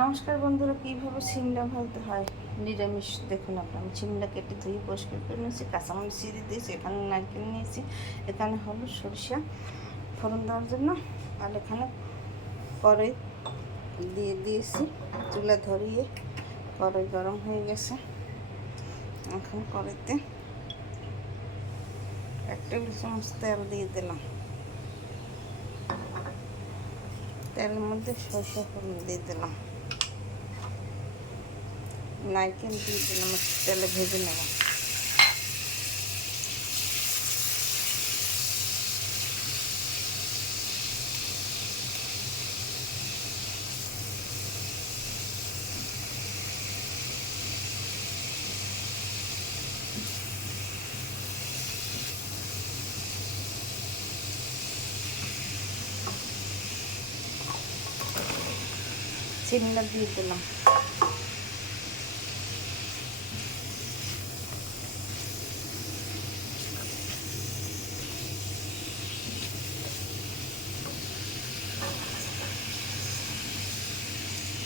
নমস্কার বন্ধুরা, কীভাবে সিমলা ভাজতে হয় নিরামিষ দেখুন। আমি সিমলা কেটে ধুয়ে পরিষ্কার করে নিয়েছি, কাঁচামরিচ চিড়ে দিয়েছি, এখানে নারকেল নিয়েছি, এখানে হলুদ সরিষা ফোড়ন দেওয়ার জন্য, আর এখানে কড়াই দিয়ে দিয়েছি, চুলা ধরিয়ে কড়াই গরম হয়ে গেছে। এখন কড়াইতে 1 টেবিল চামচ তেল দিয়ে দিলাম, তেলের মধ্যে সরিষা ফোড়ন দিয়ে দিলাম, নারকেল দিয়ে দিলাম, তেলে ভেজে নেব। সিমলা দিয়ে দিলাম,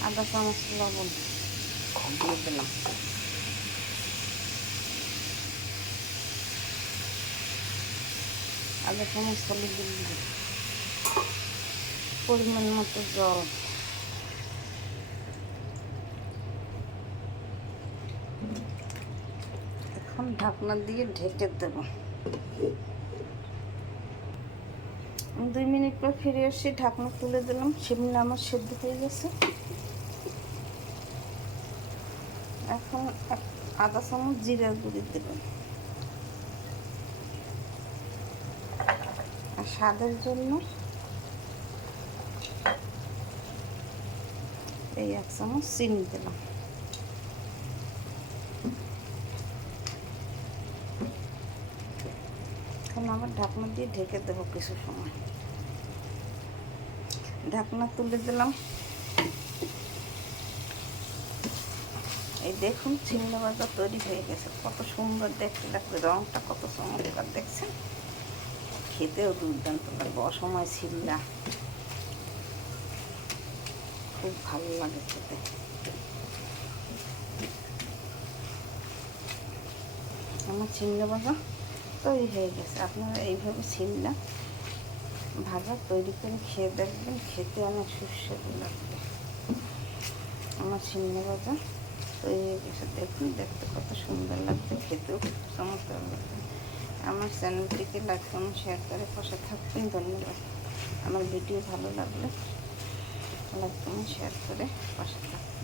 আদা চামচ লবণ দিয়ে দিলাম, আদা চামচ হলুদ দিয়ে দিলাম, পরিমাণ মতো জল, এখন ঢাকনা দিয়ে ঢেকে দেব। 2 মিনিট পর ফিরে আসি, ঢাকনা তুলে দিলাম। সিমলা আমার সেদ্ধ হয়ে গেছে। এখন আধা চামচ জিরার গুঁড়ি দেবেন, আর স্বাদের জন্য এই 1 চামচ চিনি দিলাম। এখন আবার ঢাকনা দিয়ে ঢেকে দেবো কিছু সময়। ঢাকনা তুলে দিলাম। এই দেখুন, সিমলা ভাজা তৈরি হয়ে গেছে। কত সুন্দর দেখতে লাগছে, রঙটা কত চমৎকার দেখছেন, খেতেও দুর্দান্ত লাগবে। অসময় সিমলা খুব ভালো লাগে খেতে। আমার সিমলা ভাজা তৈরি হয়ে গেছে। আপনারা এইভাবে সিমলা ভাজা তৈরি করে খেয়ে দেখবেন, খেতে অনেক সুস্বাদু লাগবে। আমার সিমলা ভাজা তৈরি হয়ে গেছে, দেখুন, দেখতে কত সুন্দর লাগবে, খেতেও খুব চমৎকার লাগবে। আমার চ্যানেলটিকে লাইক কমেন্ট শেয়ার করে পাশে থাকবেন। ধন্যবাদ। আমার ভিডিও ভালো লাগলে লাইক কমেন্ট শেয়ার করে পাশে থাকবেন।